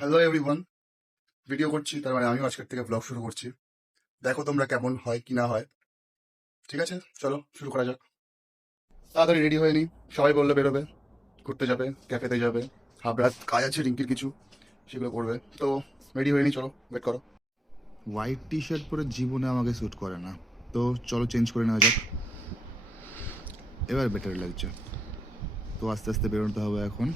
Hello everyone, video করছি তার মানে আমিও আজকের থেকে ব্লগ শুরু করছি। দেখো তোমরা কেমন হয় কি না হয়। ঠিক আছে, চলো শুরু করা যাক। তাড়াতাড়ি রেডি হয়ে নি, সবাই বললে বেরোবে, ঘুরতে যাবে, ক্যাফেতে যাবে, হাবরাত কাজ আছে রিঙ্কির কিছু, সেগুলো করবে। তো রেডি হয়ে নি, চলো ওয়েট করো। হোয়াইট টি শার্ট পরে জীবনে আমাকে স্যুট করে না, তো চলো চেঞ্জ করে নেওয়া যাক। এবার বেটার লাগছে, তো আস্তে আস্তে বেরোতে হবে এখন।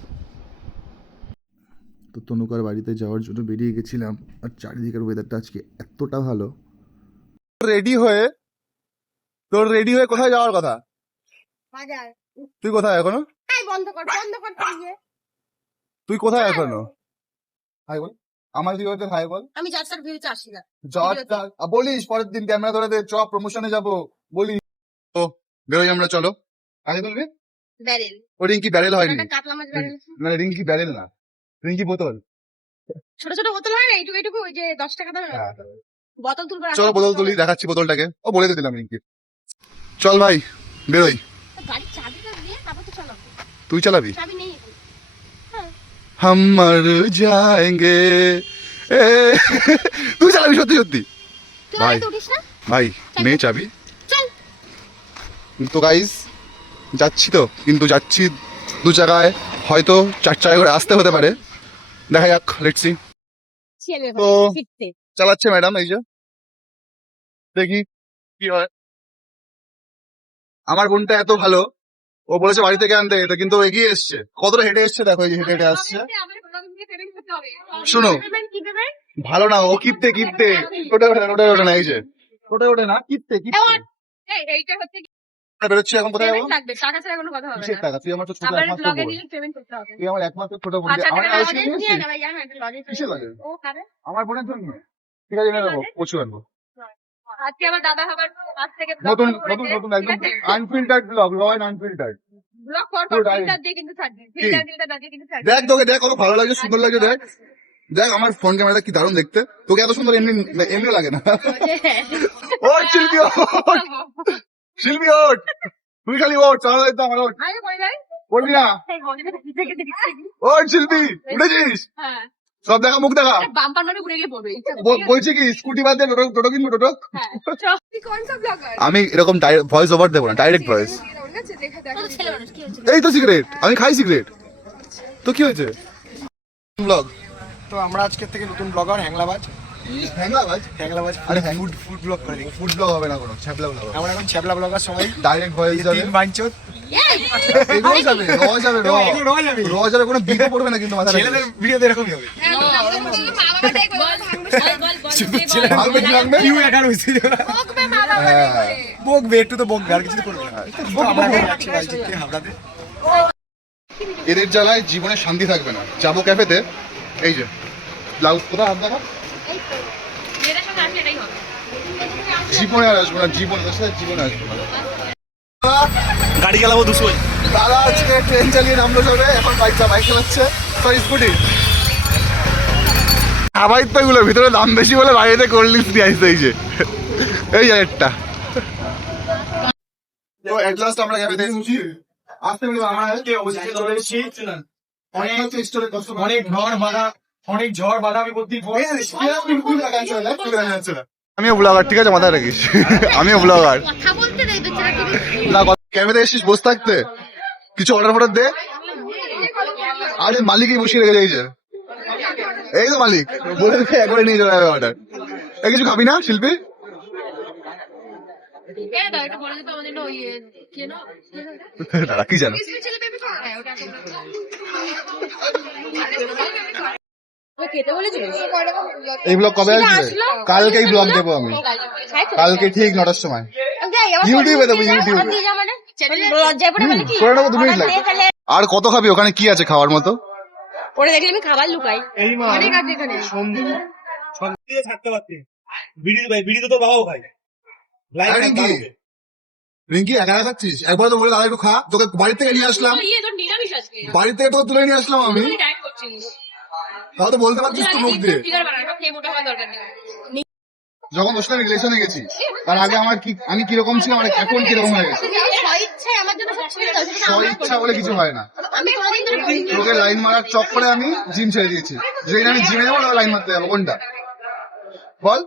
তো তনুকার বাড়িতে যাওয়ার জন্য বেরিয়ে গেছিলাম, আর চারিদিকের ওয়েদারটা আজকে এতটা ভালো। তোর রেডি হয়ে কোথায় যাওয়ার কথা? বাজার। তুই কোথায় এখনো? বন্ধ কর দিয়ে। তুই কোথায় এখনো? হাই বল, আমার কি হচ্ছে হাই বল। আমি যাত্রার ভিউতে আসি না। বলিস পরের দিন ক্যামেরা ধরে দে, চ প্রমোশনে যাবো বলি। তো বেরোই আমরা, চলো। আগে বলবি ব্যারেল। ও রিঙ্কি ব্যারেল হয়নি, একটা কাতলা মাছ ব্যারেল। মানে রিঙ্কি ব্যারেল না, রিঙ্কি বোতল। ছোট ছোট বোতল হয় না, এইটুকু ওই যে 10 টাকা দামের হ্যাঁ। বোতল তুলবো। চলো বোতল তুলি, দেখাচ্ছি বোতলটাকে। ও বলে দিলাম রিঙ্কি। চল ভাই বেরোই। গাড়ির চাবিটা দিয়ে তারপর তো চলো। তুই চালাবি? চাবি নেই এখন। হ্যাঁ। हम मर जाएंगे এ, তুই চালাবি সত্যি সত্যি? তুই ভাই। গাড়িতে উঠিস না? ভাই নেই চাবি। চল। তো গাইস যাচ্ছি, তো কিন্তু যাচ্ছি দু জায়গায়, হয়তো 4 জায়গায় করে আসতে হতে পারে, দেখা যাক, লেটস সি। ছেলে তো ফিরতে। চালাচ্ছে ম্যাডাম, এই যে দেখি কি হয়। আমার বোনটা এত ভালো, ও বলেছে বাড়ি থেকে আনতে, এটা কিন্তু ও এগিয়ে এসছে, কতটা হেঁটে এসছে দেখো, এই যে হেঁটে হেঁটে আসছে। শোনো, কি দেবে? ভালো না, ও কিপতে কিপতে, ওটা ওঠে না, ওটা ওঠে না, এই যে ওটা ওঠে না, কিপতে কিপতে। এইটা হচ্ছে কি? বেরোচ্ছি এখন, কোথায় যাবো? পেমেন্ট লাগবে, টাকা ছাড়া কোনো কথা হবে কিসের না। টাকা? তুই আমার তো ছোট আবার একমাত্র ব্লগে বোন, নিলে পেমেন্ট করতে হবে। তুই আমার একমাত্র ছোট বোন, 5,000 আমার টাকা আইসক্রিম লজেন্স নিয়ে নিয়েছিস? যাবে, জানো একটা লজেন্স। কিসের লজেন্স? ও খাবে। আমার বোনের জন্য? ঠিক আছে, এনে দেবো, প্রচুর আনবো। আজকে আমার দাদা হবার কাছ থেকে নতুন নতুন নতুন একদম আনফিল্টার্ড ব্লগ, র এন্ড আনফিল্টার্ড। ব্লগ ফর পুরো direct। ফিল্টার দিয়ে কিন্তু ছাড়বে। ফিল্টার দিয়ে কিন্তু ছাড়বে। দেখ তোকে, দেখ কত ভালো লাগছে, সুন্দর লাগছে, দেখ দেখ আমার ফোন ক্যামেরাটা কি দারুণ দেখতে, তোকে এত সুন্দর এমনি এমনি লাগে না। ওর শিল্পী ওঠ, শিল্পী ওঠ, তুই খালি ওঠ, চালা দিতে আমার ওঠ, আরে কই যাই? করবি না? এই গজে থেকে দিচ্ছি। ওঠ শিল্পী, উঠেছিস? হ্যাঁ। সব দেখা, মুখ দেখা। বাম্পার মানে উড়ে গিয়ে পড়বে। বলছি কি স্কুটি বাদ দিয়ে টোটো টোটো কিনবো, টোটো। হ্যাঁ। তুই কোন সব ব্লগার? আমি এরকম ভয়েস ওভার দেবো না, ডাইরেক্ট ভয়েস। ছেলে মানুষ কি হচ্ছে? এই তো সিগারেট, আমি খাই সিগারেট, তো কি হয়েছে? ব্লগ তো আমরা আজকের থেকে নতুন ব্লগার হ্যাংলাবাজ আরে ফুড ব্লগ করে দিই। ফুড ব্লগ হবে না, কোনো ছ্যাবলা ব্লগ, আমরা এখন ছ্যাবলা ব্লগার সবাই ডাইরেক্ট ভয়েস যাবে। তিন বাঞ্চত এগুলো যাবে, র যাবে, র এগুলো রওয়া যাবে। র যাবে, কোনো বিপে পড়বে না কিন্তু মাথায়। ছেলেদের ভিডিওতে এরকমই হবে। ভাঙবে কি ভাঙবে? কিউ একার হইছে হ্যাঁ। বকবে, একটু তো বকবে, আর কিছু তো করবে না। তো আমরা এখন যাচ্ছি বাড়ি থেকে হাবড়াতে। এদের জ্বালায় জীবনে শান্তি থাকবে না, যাবো ক্যাফেতে। এই যে ব্লাউজ কোথায় হাত দেখা, মেয়েদের সঙ্গে আসলে এটাই হবে। জীবনে আর আসবো না, জীবনে তোর সাথে জীবনে আসবো না। গাড়ি চালাবো 200। দাদা আজকে ট্রেন চালিয়ে নামলো সবে, এখন বাইক চালাচ্ছে, সরি স্কুটি। আবার তো এগুলো ভিতরে দাম বেশি বলে বাইরেতে কোল্ড ড্রিঙ্কস দিয়ে আসছে, এই যে এই যে একটা। তো এট লাস্ট আমরা ক্যাফেতে আসতে পেরে আমরা চলে এসেছি। অনেক ঝড় বাধা বিপত্তির পর আমিও ব্লগার, ঠিক আছে, মাথায় রাখিস। আমিও ব্লগার। কথা বলতে দেই বেচারা কি? না ক্যামেরা এসেছিস বসে থাকতে, কিছু অর্ডার ফর্ডার দে। আরে মালিকই বসিয়ে রেখে দিয়েছে, এই তো মালিক বলে রেখে একবারে নিয়ে চলে যাবে অর্ডার। এই কিছু খাবি না শিল্পী? এ দাও একটু বলে দিতে আমাদের না ওই কি না? দাদা কি জানো, ছেলে বেবি কর। হ্যাঁ ওটা ও খেতে বলেছিল। এই ব্লগ কবে আসবে? কালকে এই ব্লগ দেবো আমি, কালকে ঠিক 9টার সময় ইউটিউবে দেবো, ইউটিউবে লজ্জায় পড়ে বলে কি? করে নেবো, 2 মিনিট লাগে। আর কত খাবি? ওখানে কি আছে খাওয়ার মতো? পরে দেখলে আমি খাবার লুকাই। অনেক আছে এখানে। সন্ধ্যে থাকতে পারতে বিড়ি তো বাবাও খাই। আরে রিঙ্কি একা একা খাচ্ছিস? একবার তো বলে দাদা একটু খা, তোকে বাড়ি থেকে নিয়ে আসলাম, ইয়ে তোর নিরামিষ আজকে। বাড়ি থেকে তোকে তুলে নিয়ে আসলাম আমি, তুই ডায়েট করছিস। তাও তো বলতে পারছিস তো মুখ দিয়ে। ফিগার বানানো খেয়ে মোটা হওয়ার দরকার নেই। যখন তোর সাথে আমি রিলেশনে গেছি, তার আগে আমার কি, আমি কিরকম ছিলাম আর এখন কিরকম হয়ে গেছে। স্বইচ্ছা ভাই আমার জন্য সব ছেড়ে দাও, সেটা স্ব আমরা ইচ্ছা করবো। বলে কিছু হয় না। আমি কোনোদিন ধরে বলিনি। তোকে লাইন মারার চক্করে আমি জিম ছেড়ে দিয়েছি, যেদিন আমি জিমে যাবো লাইন মারতে যাবো, কোনটা বল?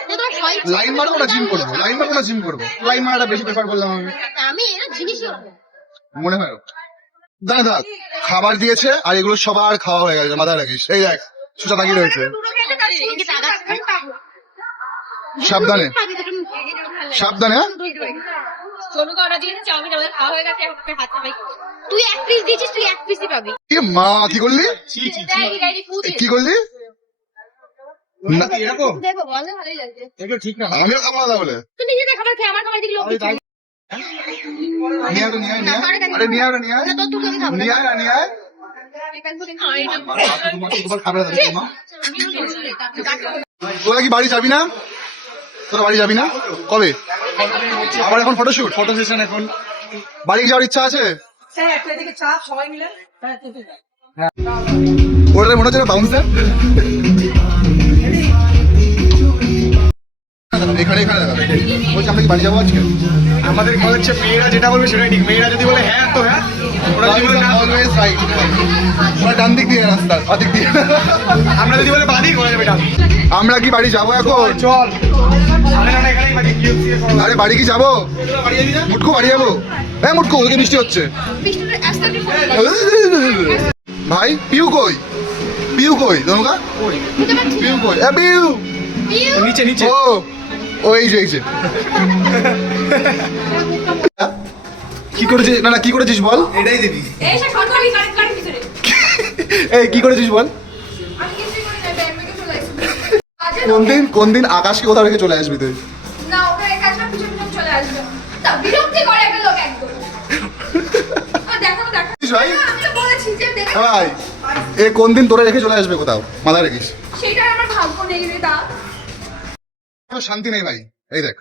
যে তোমার সব ইচ্ছা- লাইন মারবো না জিম করবো? লাইন মারবো না জিম করবো? লাইন মারাটা বেশি প্রেফার করলাম আমি, আমি এর জিনিসই ওরকম। মনে হয়। দাদা খাবার দিয়েছে আর এগুলো সবার খাওয়া হয়ে গেছে, মাথায় রাখিস। এই দেখ সুচা তাকিয়ে রয়েছে, এই যে টাকা আছে, সাবধানে পাবি তো তুমি। সাবধানে, হ্যাঁ? সোনুকে অর্ডার দিয়েছে চাউমিন, আমাদের খাওয়া হয়ে গেছে, এখন হাত পাই। তুই এক পিস দিয়েছিস, তুই এক পিসই পাবি। এ মা, কি করলি? ডাইরি ফুড কি করলি? না, এরকম দেখো বলে ভালোই লাগছে। এগুলো ঠিক না। আমিও খাবো না তাহলে। তুই নিজেদের খাবার খেয়ে আমার খাবার দিকে লোক দিচ্ছিস। নিয়ে আয় তো, নিয়ে আয়, নিয়ে আয়। আরে নিয়ে আয়, নিয়ে আয়, না, তোর তোকে আমি খাবো না। নিয়ে আয় না, নিয়ে আয়। তোমার খাবে না তাহলে, মা? তোরা কি বাড়ি যাবি না? তোরা বাড়ি যাবি না কবে? আবার এখন ফটোশুট, ফটো সেশন এখন। বাড়ি যাওয়ার ইচ্ছা আছে? স্যার একটা দিকে চাপ সবাই মিলে হ্যাঁ ঠিক আছে। ওটা মনে হচ্ছে বাউন্সার। এখানে এখানে দেখাবে। বলছি আমরা কি বাড়ি যাবো আজকে? আমাদের কথা হচ্ছে মেয়েরা যেটা বলবে সেটাই ঠিক। মেয়েরা যদি বলে হ্যাঁ তো হ্যাঁ, ওরা যদি বলে না, অলওয়েজ রাইট। ওরা ডান দিক দিয়ে রাস্তার বাদিক দিয়ে। আমরা যদি বলে বাদিক হয়ে যাবে। আমরা কি বাড়ি যাবো এখন? চল আমরা না এখানেই বাড়ি গিয়ে আরে বাড়ি কি যাবো? বাড়ি যাবি না? মুটকু বাড়ি যাবো? হ্যাঁ মুটকু, ওদিকে বৃষ্টি হচ্ছে। ভাই পিউ কই? পিউ কই? দনুকা পিউ কই? এ পিউ নিচে নিচে। ও ও এই যে, এই যে। কি করেছিস? না না কি করেছিস বল? এটাই দিবি। এই সব সরকারি কারেন্ট ভিতরে এই কি করেছিস বল? আমি কিছুই করি না, ব্যাগ মেকে চলে আসি। কোন দিন আকাশকে কোথাও রেখে চলে আসবি তুই? না ওকে রেখে আসলে পিছন পিছন চলে আসবে। তা বিরক্তি করে একটা লোক একদম। দেখো দেখো ভাই আমি তো বলেছি যে দেখো ভাই এ কোন দিন তোরা রেখে চলে আসবে কোথাও, মাথায় রাখিস। সেটা আমার ভাগ্য নেই রে দা। কোনো শান্তি নেই ভাই। এই দেখ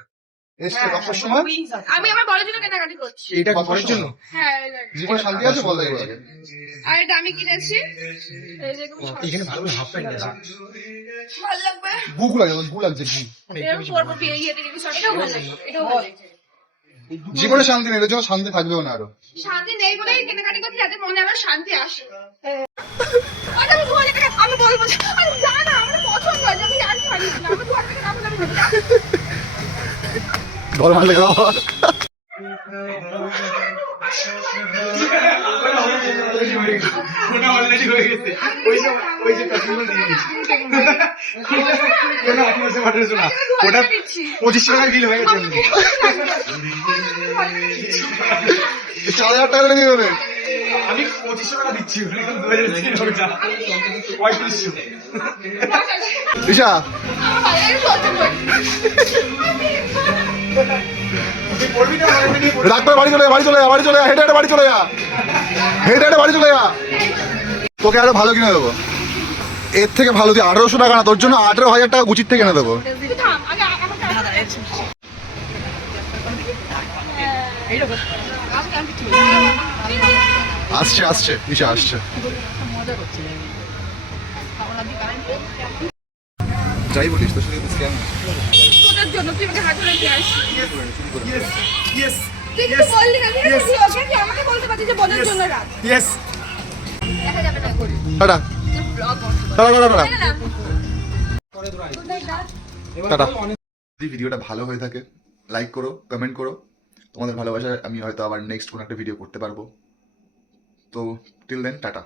এসছে দশটার সময়, আমি আমার বড় জন্য কেনাকাটি করছি। এটা ঘরের জন্য। হ্যাঁ জীবনে শান্তি আছে বল দেখি আগে। আর এটা আমি কিনেছি। এই যে এখানে ভালো হাফ প্যান্ট আছে। ভালো লাগবে। বুক লাগে, গু লাগছে গু। এরকম পরপর পেয়ে গিয়ে দেখি এটাও ভালো লাগবে। এটাও ভালো লাগছে। জীবনে শান্তি নেই, এর জন্য শান্তি থাকবেও না আরো। শান্তি নেই বলেই কেনাকাটি করছি, যাতে মনে আমার শান্তি আসে। আরে আমি 2000 টাকা আমি বলবো যে, আরে জানা আমার পছন্দ হয়, আমি জানি পারি না। আমি 2000 টাকা না বলে আমি বলবো না। গলা মারলে গা। ওটা অলরেডি হয়ে গেছে। ওই যে কাশ্মীর দিয়ে দিয়েছি। কেন 1800 না? ওটা 2500 টাকার বিল হয়ে গেছে। 4000 টাকা দিয়ে দেবে। আমি 2500 টাকা দিচ্ছি, এখন 2000 টাকা 3500। ঈশা আমার ভাইয়ের পছন্দ হয়। তুই পড়বি না? আমার নিয়ে পড়বি। রাগ করে বাড়ি চলে যা, বাড়ি চলে যা, বাড়ি চলে যা, হেঁটে হেঁটে বাড়ি চলে যা, হেঁটে হেঁটে বাড়ি চলে যা। তোকে আরো ভালো কিনে দেবো, এর থেকে ভালো। তুই 1800 টাকা না, তোর জন্য 18,000 টাকা গুচির থেকে কিনে দেবো। তুই থাম, আগে আমার টাকা দে। আসছে আসছে ঈশা আসছে। যাই বলিস তোর সাথে স্ক্যাম। তোদের জন্য তুই আমাকে হাত ধরে দিয়ে আসিস। Yes, তুই কিছু বললি না, তুই বুঝলি ওকে যে আমাকে বলতে পারছিস যে বোনের জন্য রাত। yes. দেখা যাবে না করে। Tata blog tata tata tata বন্ধ। টাটা। যদি ভিডিওটা ভালো হয়ে থাকে লাইক করো, কমেন্ট করো। তোমাদের ভালোবাসায় আমি হয়তো আবার নেক্সট কোনো একটা ভিডিও করতে পারবো। তো টিল দেন টাটা।